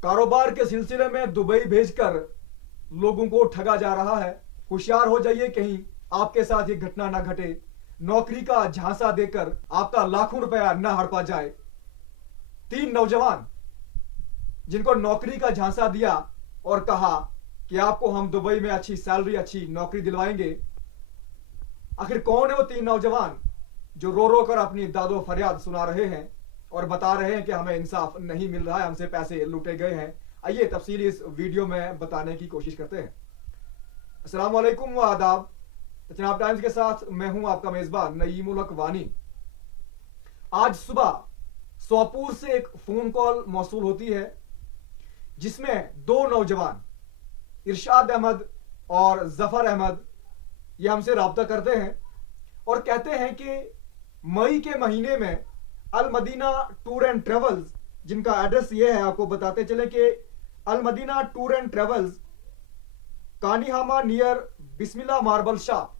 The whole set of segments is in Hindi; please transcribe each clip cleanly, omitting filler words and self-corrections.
कारोबार के सिलसिले में दुबई भेजकर लोगों को ठगा जा रहा है। होशियार हो जाइए, कहीं आपके साथ ये घटना ना घटे। नौकरी का झांसा देकर आपका लाखों रुपया न हड़पा जाए। 3 नौजवान जिनको नौकरी का झांसा दिया और कहा कि आपको हम दुबई में अच्छी सैलरी, अच्छी नौकरी दिलवाएंगे। आखिर कौन है वो 3 नौजवान जो रो रो कर अपनी दादो फरियाद सुना रहे हैं और बता रहे हैं कि हमें इंसाफ नहीं मिल रहा है, हमसे पैसे लूटे गए हैं? आइए तफसीली इस वीडियो में बताने की कोशिश करते हैं। अस्सलाम वालेकुम व आदाब। चनाब टाइम्स के साथ मैं हूं आपका मेजबान नईमुल हक वानी। आज सुबह सोपुर से एक फोन कॉल मौसूल होती है जिसमें 2 नौजवान इरशाद अहमद और जफर अहमद ये हमसे रब्ता करते हैं और कहते हैं कि मई के महीने में Al Madina tour and travels, जिनका एड्रेस ये है, आपको बताते चले कि Al Madina tour and travels Kanihama near Bismillah marble shop,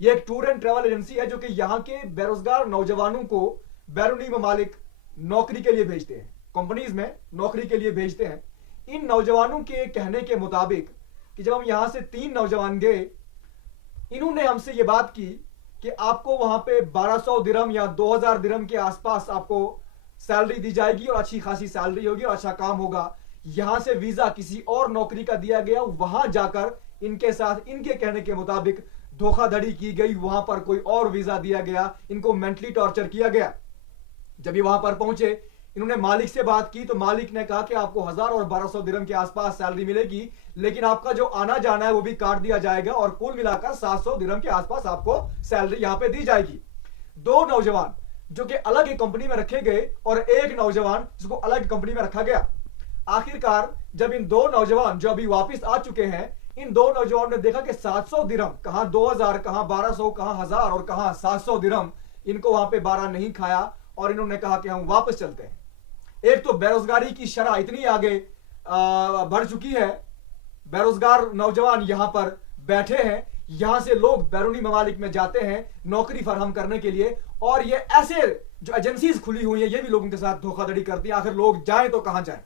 ये एक टूर एंड ट्रेवल एजेंसी है जो कि यहां के बेरोजगार नौजवानों को बैरूनी ममालिक नौकरी के लिए भेजते हैं, कंपनीज में नौकरी के लिए भेजते हैं। इन नौजवानों के कहने के मुताबिक कि जब हम यहां से 3 नौजवान गए, इन्होंने हमसे ये बात की कि आपको वहां पे 1200 दिरहम या 2000 दिरहम के आसपास आपको सैलरी दी जाएगी और अच्छी खासी सैलरी होगी और अच्छा काम होगा। यहां से वीजा किसी और नौकरी का दिया गया, वहां जाकर इनके साथ इनके कहने के मुताबिक धोखाधड़ी की गई, वहां पर कोई और वीजा दिया गया, इनको मेंटली टॉर्चर किया गया। जब ये वहां पर पहुंचे, इन्होंने मालिक से बात की तो मालिक ने कहा कि आपको 1000 और 1200 दिरहम के आसपास सैलरी मिलेगी, लेकिन आपका जो आना जाना है वो भी काट दिया जाएगा और कुल मिलाकर 700 दिरहम के आसपास आपको सैलरी यहां पे दी जाएगी। 2 नौजवान जो कि अलग ही कंपनी में रखे गए और एक नौजवान जिसको अलग कंपनी में रखा गया। आखिरकार जब इन 2 नौजवान जो अभी वापस आ चुके हैं, इन 2 नौजवानों ने देखा कि 700 दिरहम, कहां 2000, कहां 1200, कहां 1000 और कहां 700 दिरहम, इनको वहां पे 12 नहीं खाया और इन्होंने कहा कि हम वापस चलते हैं। एक तो बेरोजगारी की शरह इतनी आगे बढ़ चुकी है, बेरोजगार नौजवान यहां पर बैठे हैं, यहां से लोग बैरूनी ममालिक में जाते हैं नौकरी फराहम करने के लिए, और ये ऐसे जो एजेंसीज खुली हुई है ये भी लोगों के साथ धोखाधड़ी करती है। आखिर लोग जाएं तो कहां जाएं?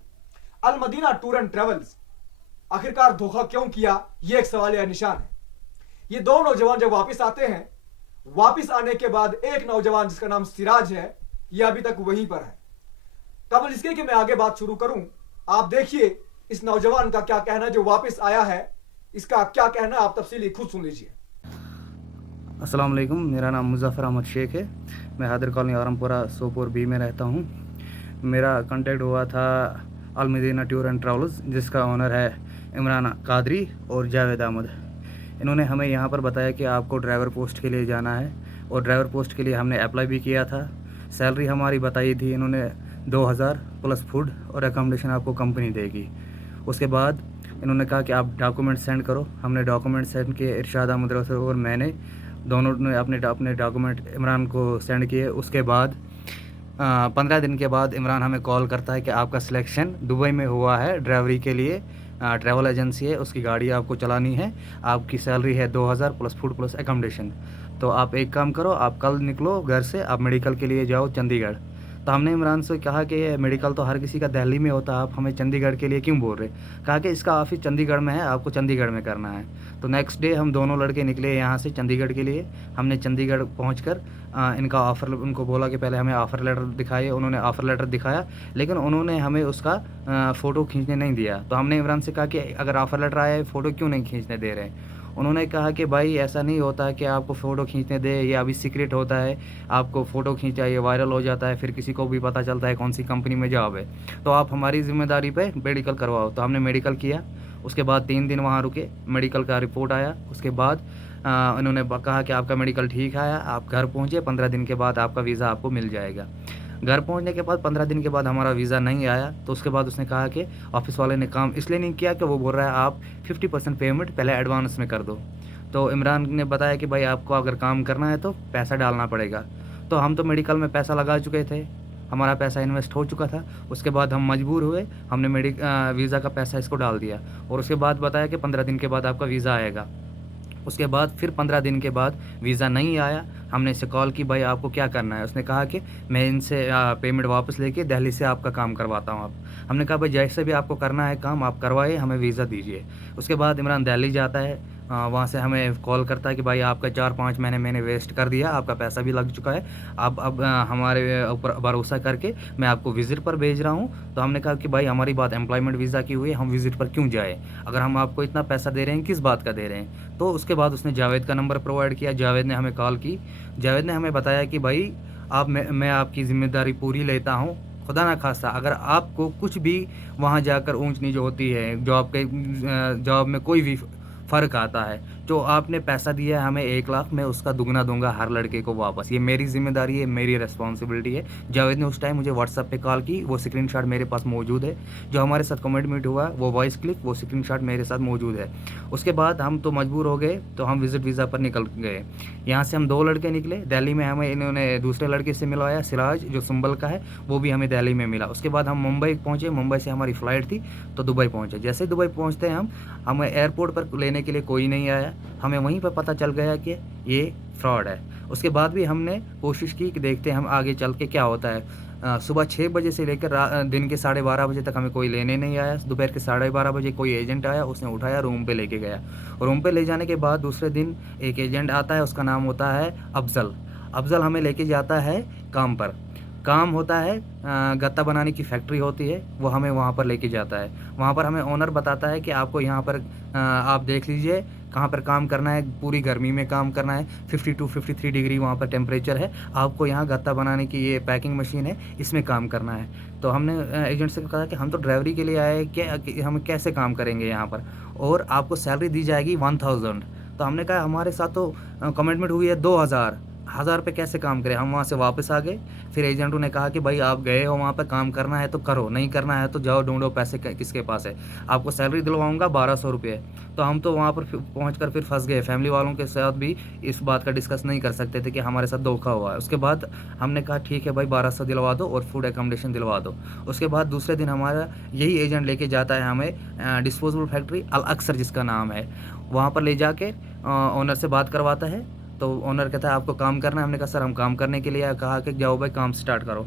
अल मदीना टूर एंड ट्रेवल्स आखिरकार धोखा क्यों किया, ये एक सवाल या निशान है। ये 2 नौजवान जब वापस आते हैं, वापस आने के बाद एक नौजवान जिसका नाम सिराज है, ये अभी तक वहीं पर है। कबल इसके कि मैं आगे बात शुरू करूं, आप देखिए इस नौजवान का क्या कहना जो वापस आया है, इसका क्या कहना आप तफसीली खुद सुन लीजिए। अस्सलाम वालेकुम, मेरा नाम मुज़फ़्फ़र अहमद शेख है। मैं हैदर कॉलोनी आरमपुरा सोपोर बी में रहता हूँ। मेरा कांटेक्ट हुआ था अल मदीना टूर एंड ट्रैवल्स, जिसका ओनर है इमरान कादरी और जावेद अहमद। इन्होंने हमें यहाँ पर बताया कि आपको ड्राइवर पोस्ट के लिए जाना है और ड्राइवर पोस्ट के लिए हमने अप्लाई भी किया था। सैलरी हमारी बताई थी इन्होंने 2000 प्लस फूड और अकोमोडेशन आपको कंपनी देगी। उसके बाद इन्होंने कहा कि आप डॉक्यूमेंट सेंड करो। हमने डॉक्यूमेंट सेंड किए, इरशाद अहमद और मैंने दोनों ने अपने डॉक्यूमेंट इमरान को सेंड किए। उसके बाद 15 दिन के बाद इमरान हमें कॉल करता है कि आपका सिलेक्शन दुबई में हुआ है ड्राइवरी के लिए। ट्रैवल एजेंसी है, उसकी गाड़ी आपको चलानी है, आपकी सैलरी है 2000 प्लस फूड प्लस एकोमोडेशन। तो आप एक काम करो, आप कल निकलो घर से, आप मेडिकल के लिए जाओ चंडीगढ़। तो हमने इमरान से कहा कि ये मेडिकल तो हर किसी का दिल्ली में होता है, आप हमें चंडीगढ़ के लिए क्यों बोल रहे? कहा कि इसका ऑफिस चंडीगढ़ में है, आपको चंडीगढ़ में करना है। तो नेक्स्ट डे हम दोनों लड़के निकले यहाँ से चंडीगढ़ के लिए। हमने चंडीगढ़ पहुँचकर इनका ऑफ़र, उनको बोला कि पहले हमें ऑफ़र लेटर दिखाइए। उन्होंने ऑफ़र लेटर दिखाया, लेकिन उन्होंने हमें उसका फ़ोटो खींचने नहीं दिया। तो हमने इमरान से कहा कि अगर ऑफ़र लेटर आया है, फ़ोटो क्यों नहीं खींचने दे रहे? उन्होंने कहा कि भाई ऐसा नहीं होता है कि आपको फ़ोटो खींचने दे, ये अभी सीक्रेट होता है, आपको फ़ोटो खींचा ये वायरल हो जाता है, फिर किसी को भी पता चलता है कौन सी कंपनी में जॉब है, तो आप हमारी ज़िम्मेदारी पे मेडिकल करवाओ। तो हमने मेडिकल किया। उसके बाद 3 दिन वहाँ रुके, मेडिकल का रिपोर्ट आया। उसके बाद इन्होंने कहा कि आपका मेडिकल ठीक आया, आप घर पहुँचे, 15 दिन के बाद आपका वीज़ा आपको मिल जाएगा। घर पहुंचने के बाद 15 दिन के बाद हमारा वीज़ा नहीं आया। तो उसके बाद उसने कहा कि ऑफिस वाले ने काम इसलिए नहीं किया कि वो बोल रहा है आप 50% पेमेंट पहले एडवांस में कर दो। तो इमरान ने बताया कि भाई आपको अगर काम करना है तो पैसा डालना पड़ेगा। तो हम तो मेडिकल में पैसा लगा चुके थे, हमारा पैसा इन्वेस्ट हो चुका था। उसके बाद हम मजबूर हुए, हमने वीज़ा का पैसा इसको डाल दिया और उसके बाद बताया कि 15 दिन के बाद आपका वीज़ा आएगा। उसके बाद फिर 15 दिन के बाद वीज़ा नहीं आया। हमने इसे कॉल की, भाई आपको क्या करना है? उसने कहा कि मैं इनसे पेमेंट वापस लेके दिल्ली से आपका काम करवाता हूँ। आप हमने कहा भाई जैसे भी आपको करना है काम आप करवाइए, हमें वीज़ा दीजिए। उसके बाद इमरान दिल्ली जाता है, वहाँ से हमें कॉल करता है कि भाई आपका 4-5 महीने मैंने वेस्ट कर दिया, आपका पैसा भी लग चुका है, अब हमारे ऊपर भरोसा करके मैं आपको विज़िट पर भेज रहा हूँ। तो हमने कहा कि भाई हमारी बात एम्प्लॉयमेंट वीज़ा की हुई है, हम विज़िट पर क्यों जाए? अगर हम आपको इतना पैसा दे रहे हैं, किस बात का दे रहे हैं? तो उसके बाद उसने जावेद का नंबर प्रोवाइड किया, जावेद ने हमें कॉल की। जावेद ने हमें बताया कि भाई मैं आपकी ज़िम्मेदारी पूरी लेता हूँ, खुदा ना खास्ता अगर आपको कुछ भी वहाँ जाकर ऊँच-नीच होती है, जॉब में कोई भी फ़र्क आता है, जो आपने पैसा दिया है हमें 1 लाख, मैं उसका दुगना दूँगा हर लड़के को वापस। ये मेरी ज़िम्मेदारी है, मेरी रिस्पॉन्सिबिलिटी है। जावेद ने उस टाइम मुझे व्हाट्सएप पे कॉल की, वो स्क्रीनशॉट मेरे पास मौजूद है। जो हमारे साथ कमिटमेंट हुआ, वो वॉइस क्लिप, वो स्क्रीनशॉट मेरे साथ मौजूद है। उसके बाद हम तो मजबूर हो गए, तो हम विज़िट वीज़ा पर निकल गए। यहाँ से हम 2 लड़के निकले, दिल्ली में हमें इन्होंने दूसरे लड़के से मिलवाया, सिराज जो संभल का है, वो भी हमें दिल्ली में मिला। उसके बाद हम मुंबई पहुँचे, मुंबई से हमारी फ़्लाइट थी, तो दुबई पहुँचे। जैसे दुबई पहुँचते हैं हमें एयरपोर्ट पर लेने के लिए कोई नहीं आया। हमें वहीं पर पता चल गया कि ये फ्रॉड है। उसके बाद भी हमने कोशिश की कि देखते हैं हम आगे चल के क्या होता है। सुबह 6 बजे से लेकर दिन के 12:30 बजे तक हमें कोई लेने नहीं आया। दोपहर के 12:30 बजे कोई एजेंट आया, उसने उठाया, रूम पे लेके गया। रूम पे ले जाने के बाद दूसरे दिन एक एजेंट आता है, उसका नाम होता है अफ़ज़ल। अफ़ज़ल हमें लेके जाता है काम पर। काम होता है गत्ता बनाने की फैक्ट्री होती है, वो हमें वहाँ पर लेके जाता है। वहाँ पर हमें ओनर बताता है कि आपको यहाँ पर आप देख लीजिए कहाँ पर काम करना है, पूरी गर्मी में काम करना है, 52-53 डिग्री वहाँ पर टेम्परेचर है। आपको यहाँ गत्ता बनाने की ये पैकिंग मशीन है, इसमें काम करना है। तो हमने एजेंट से कहा कि हम तो ड्राइवरी के लिए आए हैं, क्या कि हम कैसे काम करेंगे यहाँ पर, और आपको सैलरी दी जाएगी 1000। तो हमने कहा हमारे साथ तो कमिटमेंट हुई है 2000 पे कैसे काम करें? हम वहाँ से वापस आ गए। फिर एजेंटों ने कहा कि भाई आप गए हो वहाँ पे, काम करना है तो करो, नहीं करना है तो जाओ ढूँढो, पैसे किसके पास है, आपको सैलरी दिलवाऊँगा 1200 रुपये। तो हम तो वहाँ पर पहुँच कर फिर फँस गए। फैमिली वालों के साथ भी इस बात का डिस्कस नहीं कर सकते थे कि हमारे साथ धोखा हुआ है। उसके बाद हमने कहा ठीक है भाई 1200 दिलवा दो और फूड एकोमोडेशन दिलवा दो। उसके बाद दूसरे दिन हमारा यही एजेंट लेके जाता है हमें डिस्पोजेबल फैक्ट्री अल अक्सर जिसका नाम है, वहाँ पर ले जाके ओनर से बात करवाता है। तो ओनर कहता है आपको काम करना है। हमने कहा सर हम काम करने के लिए आए। कहा कि जाओ भाई काम स्टार्ट करो।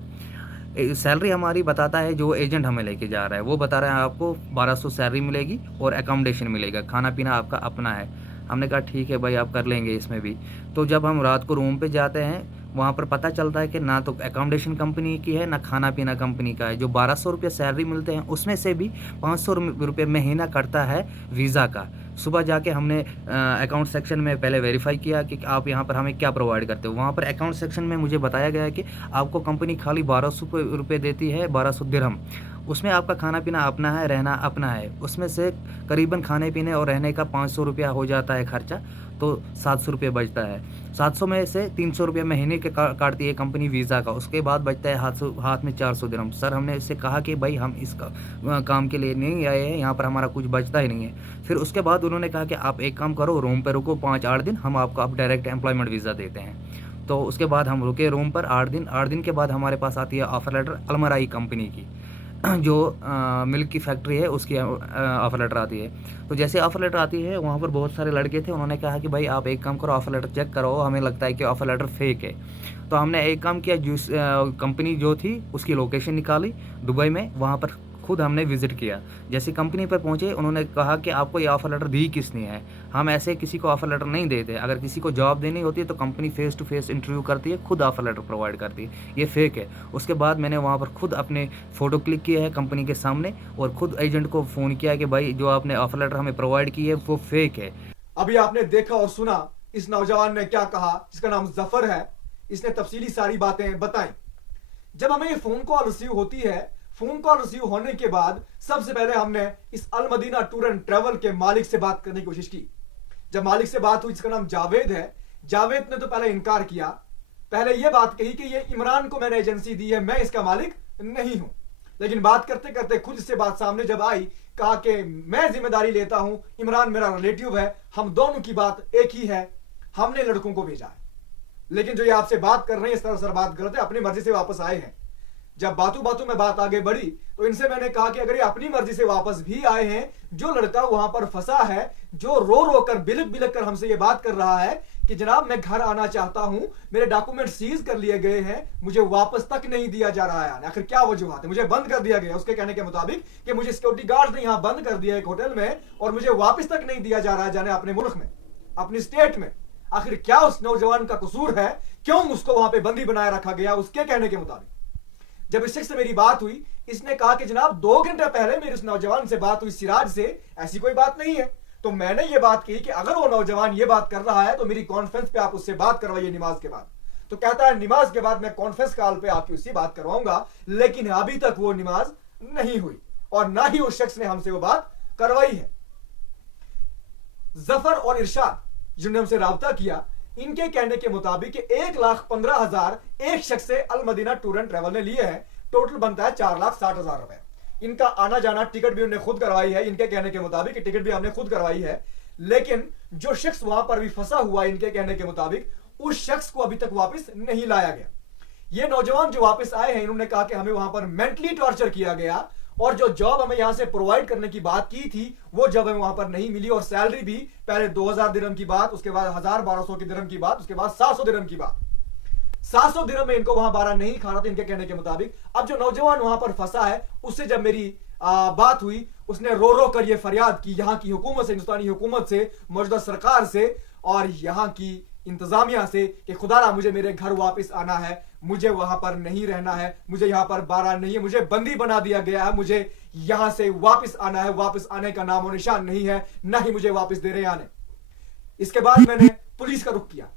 सैलरी हमारी बताता है, जो एजेंट हमें लेके जा रहा है वो बता रहा है आपको 1200 सैलरी मिलेगी और एकोमोडेशन मिलेगा, खाना पीना आपका अपना है। हमने कहा ठीक है भाई आप कर लेंगे इसमें भी। तो जब हम रात को रूम पे जाते हैं, वहाँ पर पता चलता है कि ना तो एकोमोडेशन कंपनी की है, ना खाना पीना कंपनी का है। जो 1200 रुपये सैलरी मिलते हैं उसमें से भी 500 रुपये महीना कटता है वीज़ा का। सुबह जाके हमने अकाउंट सेक्शन में पहले वेरीफाई किया कि आप यहाँ पर हमें क्या प्रोवाइड करते हो। वहाँ पर अकाउंट सेक्शन में मुझे बताया गया है कि आपको कंपनी खाली 1200 रुपये देती है, 1200 दिरहम। उसमें आपका खाना पीना अपना है, रहना अपना है। उसमें से करीबन खाने पीने और रहने का 500 रुपया हो जाता है खर्चा, तो 700 रुपये बचता है। 700 में से 300 रुपये महीने के काटती है कंपनी वीज़ा का। उसके बाद बचता है हाथ में 400 दिरहम। सर हमने इससे कहा कि भाई हम इस काम के लिए नहीं आए हैं, यहाँ पर हमारा कुछ बचता ही नहीं है। फिर उसके बाद उन्होंने कहा कि आप एक काम करो, रूम पे रुको 5-8 दिन, हम आपको अब डायरेक्ट एम्प्लॉयमेंट वीज़ा देते हैं। तो उसके बाद हम रुके रूम पर 8 दिन। 8 दिन के बाद हमारे पास आती है ऑफ़र लेटर अलमराई कंपनी की, जो मिल्क की फैक्ट्री है उसकी ऑफ़र लेटर आती है। तो जैसे ऑफ़र लेटर आती है, वहाँ पर बहुत सारे लड़के थे। उन्होंने कहा कि भाई आप एक काम करो, ऑफ़र लेटर चेक करो, हमें लगता है कि ऑफ़र लेटर फेक है। तो हमने एक काम किया, जिस कंपनी जो थी उसकी लोकेशन निकाली दुबई में, वहाँ पर खुद हमने विज़िट किया। जैसे कंपनी पर पहुँचे, उन्होंने कहा कि आपको ये ऑफ़र लेटर दी किसने है? हम ऐसे किसी को ऑफ़र लेटर नहीं देते। अगर किसी को जॉब देनी होती है तो company face to face interview करती है, खुद ऑफ़र लेटर प्रोवाइड करती है। ये फ़ेक है। उसके बाद मैंने वहाँ पर खुद अपने फ़ोटो क्लिक किए है कंपनी के सामने, और खुद एजेंट को फ़ोन किया कि भाई जो आपने ऑफ़र लेटर हमें प्रोवाइड की है वो फ़ेक है। अभी आपने देखा और सुना इस नौजवान ने क्या कहा, जिसका नाम जफर है। इसने तफसीली सारी बातें बताई। जब हमें ये फोन कॉल रिसीव होती है, फोन कॉल रिसीव होने के बाद सबसे पहले हमने इस अल मदीना टूर एंड ट्रेवल के मालिक से बात करने की कोशिश की। जब मालिक से बात हुई, जिसका नाम जावेद है, जावेद ने तो पहले इनकार किया। पहले यह बात कही कि ये इमरान को मैंने एजेंसी दी है, मैं इसका मालिक नहीं हूं। लेकिन बात करते करते खुद से बात सामने जब आई, कहा कि मैं जिम्मेदारी लेता हूं, इमरान मेरा रिलेटिव है, हम दोनों की बात एक ही है, हमने लड़कों को भेजा है। लेकिन जो ये आपसे बात कर रहे हैं, इस तरह से बात करते अपनी मर्जी से वापस आए हैं। जब बातों बातों में बात आगे बढ़ी तो इनसे मैंने कहा कि अगर ये अपनी मर्जी से वापस भी आए हैं, जो लड़का वहां पर फंसा है, जो रो रो कर बिलक बिलक कर हमसे ये बात कर रहा है कि जनाब मैं घर आना चाहता हूं, मेरे डॉक्यूमेंट सीज कर लिए गए हैं, मुझे वापस तक नहीं दिया जा रहा है, आखिर क्या वजूहत है, मुझे बंद कर दिया गया उसके कहने के मुताबिक कि मुझे सिक्योरिटी गार्ड ने यहां बंद कर दिया एक होटल में और मुझे वापस तक नहीं दिया जा रहा है जाने अपने मुल्क में, अपनी स्टेट में। आखिर क्या उस नौजवान का कसूर है, क्यों उसको वहां पे बंदी बनाए रखा गया उसके कहने के मुताबिक। जब इस शख्स से मेरी बात हुई, इसने कहा कि जनाब 2 घंटे पहले मेरे उस नौजवान से बात हुई सिराज से, ऐसी कोई बात नहीं है। तो मैंने ये बात की कि अगर वो नौजवान ये बात कर रहा है तो मेरी कॉन्फ्रेंस पे आप उससे बात करवाइए नमाज के बाद। तो कहता है नमाज के बाद मैं कॉन्फ्रेंस कॉल पे आपकी उससे बात करवाऊंगा, लेकिन अभी तक वो नमाज नहीं हुई और ना ही उस शख्स ने हमसे वो बात करवाई है। जफर और इरशाद जिन्होंने हमसे राब्ता किया, इनके कहने के मुताबिक 1,15,000 एक शख्स से अल मदीना टूर एंड ट्रेवल ने लिए हैं, टोटल बनता है 4,60,000 रुपए। इनका आना जाना टिकट भी उन्होंने खुद करवाई है, इनके कहने के मुताबिक टिकट भी हमने खुद करवाई है। लेकिन जो शख्स वहां पर भी फंसा हुआ, इनके कहने के मुताबिक उस शख्स को अभी तक वापस नहीं लाया गया। ये नौजवान जो वापस आए हैं, इन्होंने कहा कि हमें वहां पर मेंटली टॉर्चर किया गया और जो जॉब हमें यहां से प्रोवाइड करने की बात की थी वो जॉब हमें वहां पर नहीं मिली और सैलरी भी पहले 2,000 दिरहम की बात, उसके बाद 1,000-1,200 की दिरहम की बात, उसके बाद 700 दिरहम की बात। 700 दिरहम में इनको वहां 12 नहीं खाना था इनके कहने के मुताबिक। अब जो नौजवान वहां पर फंसा है, उससे जब मेरी बात हुई, उसने रो रो कर यह फरियाद की यहां की हुकूमत से, हिंदुस्तानी हुकूमत से, मौजूदा सरकार से और यहां की इंतजामिया से कि खुदारा मुझे मेरे घर वापस आना है, मुझे वहां पर नहीं रहना है, मुझे यहां पर 12 नहीं है, मुझे बंदी बना दिया गया है, मुझे यहां से वापस आना है, वापस आने का नामो निशान नहीं है, ना ही मुझे वापस दे रहे आने। इसके बाद मैंने पुलिस का रुख किया।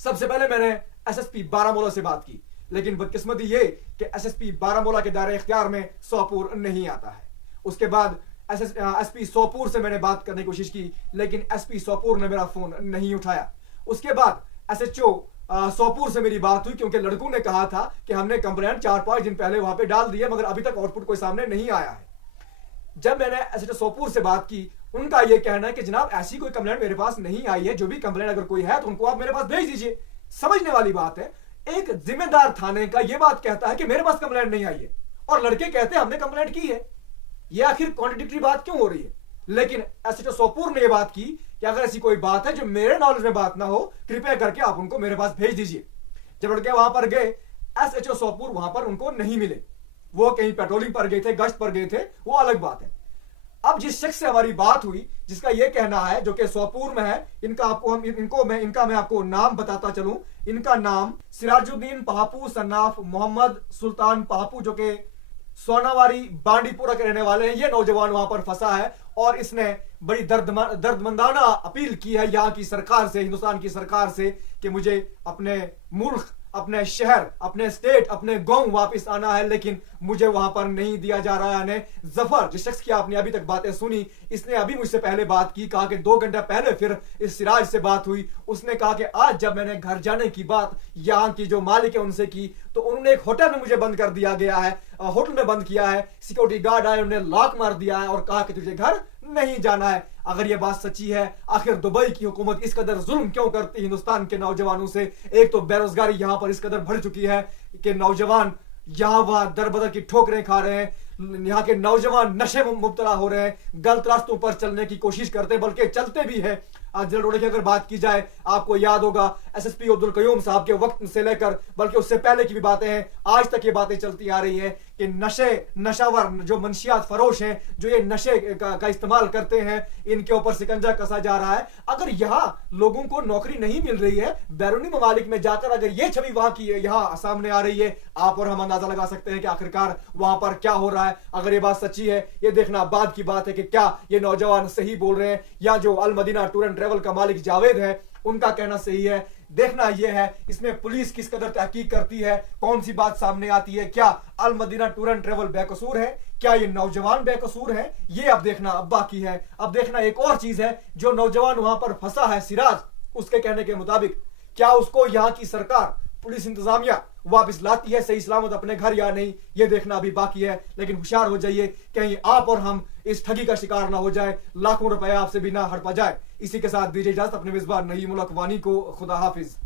सबसे पहले मैंने एसएसपी बारामूला से बात की, लेकिन बदकिस्मती ये कि एसएसपी बारामूला के दायरे इख्तियार में सोपोर नहीं आता है। उसके बाद एसपी सोपोर से मैंने बात करने की कोशिश की, लेकिन एसपी सोपोर ने मेरा फोन नहीं उठाया। उसके बाद एसएचओ सोपोर से मेरी बात हुई, क्योंकि लड़कों ने कहा था कि हमने कंप्लेंट 4-5 दिन पहले वहां पे डाल दी है, मगर अभी तक आउटपुट कोई सामने नहीं आया है। जब मैंने एसएचओ सोपोर से बात की, उनका यह कहना है कि जनाब ऐसी कोई कंप्लेंट मेरे पास नहीं आई है, जो भी कंप्लेंट अगर कोई है तो उनको आप मेरे पास भेज दीजिए। समझने वाली बात है, एक जिम्मेदार थाने का यह बात कहता है कि मेरे पास कंप्लेंट नहीं आई है और लड़के कहते हैं हमने कंप्लेंट की है। यह आखिर कॉन्ट्रडिक्टरी बात क्यों हो रही है? लेकिन एसएचओ सोपोर ने यह बात की कि अगर ऐसी कोई बात है जो मेरे नॉलेज में बात ना हो, कृपया करके आप उनको मेरे पास भेज दीजिए। जब लड़के वहां पर गए, एसएचओ सोपोर वहां पर उनको नहीं मिले, वो कहीं पेट्रोलिंग पर गए थे, गश्त पर गए थे, वो अलग बात है। अब जिस शख्स से हमारी बात हुई, जिसका यह कहना है, जो कि सोपोर में है, इनका मैं आपको नाम बताता चलूं। इनका नाम सिराजुद्दीन पहापू सन्नाफ मोहम्मद सुल्तान पहापू, जो कि सोनावारी बांडीपुरा के रहने वाले हैं। ये नौजवान वहां पर फंसा है और इसने बड़ी दर्दमंदाना अपील की है यहाँ की सरकार से, हिंदुस्तान की सरकार से, कि मुझे अपने मुल्क, अपने शहर, अपने स्टेट, अपने गांव वापस आना है, लेकिन मुझे वहां पर नहीं दिया जा रहा है। जफर, जिस शख्स की आपने अभी तक बातें सुनी, इसने अभी मुझसे पहले बात की, कहा कि 2 घंटे पहले फिर इस सिराज से बात हुई। उसने कहा कि आज जब मैंने घर जाने की बात यहाँ की जो मालिक है उनसे की, तो उन्होंने एक होटल में मुझे बंद कर दिया गया है, होटल में बंद किया है, सिक्योरिटी गार्ड आए, उन्होंने लॉक मार दिया है और कहा कि तुझे घर नहीं जाना है। अगर यह बात सच्ची है, आखिर दुबई की हुकूमत इस कदर जुल्म क्यों करती हिंदुस्तान के नौजवानों से? एक तो बेरोजगारी यहां पर इस कदर बढ़ चुकी है कि नौजवान यहां वहां दर बदर की ठोकरें खा रहे हैं, यहाँ के नौजवान नशे में मुब्तला हो रहे हैं, गलत रास्तों पर चलने की कोशिश करते हैं, बल्कि चलते भी हैं। आज जलरोड़े की अगर बात की जाए, आपको याद होगा एसएसपी अब्दुल कयूम साहब के वक्त से लेकर, बल्कि उससे पहले की भी बातें हैं, आज तक ये बातें चलती आ रही हैं कि नशावर जो मनशियात फरोश हैं, जो ये नशे का इस्तेमाल करते हैं, इनके ऊपर शिकंजा कसा जा रहा है। अगर यहाँ लोगों को नौकरी नहीं मिल रही है, बैरूनी ममालिक में जाकर अगर ये छवि वहां की यहाँ सामने आ रही है, आप और हम अंदाजा लगा सकते हैं कि आखिरकार वहां पर क्या हो रहा है। अगर ये बात सच्ची है, ये देखना बाद की बात है कि क्या ये नौजवान सही बोल रहे हैं या जो अल मदीना टूर एंड ट्रेवल का मालिक जावेद है उनका कहना सही है। देखना यह है इसमें पुलिस किस कदर तहकीक करती है, कौन सी बात सामने आती है, क्या अल मदीना टूर एंड ट्रेवल बेकसूर है, क्या ये नौजवान बेकसूर है, ये अब देखना अब बाकी है। अब देखना एक और चीज है, जो नौजवान वहां पर फंसा है सिराज, उसके कहने के मुताबिक क्या उसको यहाँ की सरकार, पुलिस इंतजामिया वापस लाती है सही सलामत अपने घर या नहीं, ये देखना अभी बाकी है। लेकिन होशियार हो जाइए, कहीं आप और हम इस ठगी का शिकार ना हो जाए, लाखों रुपए आपसे भी ना हड़पा जाए। इसी के साथ दीजिए इजाजत अपने मेजबान नईमुल अकवानी को। खुदा हाफिज।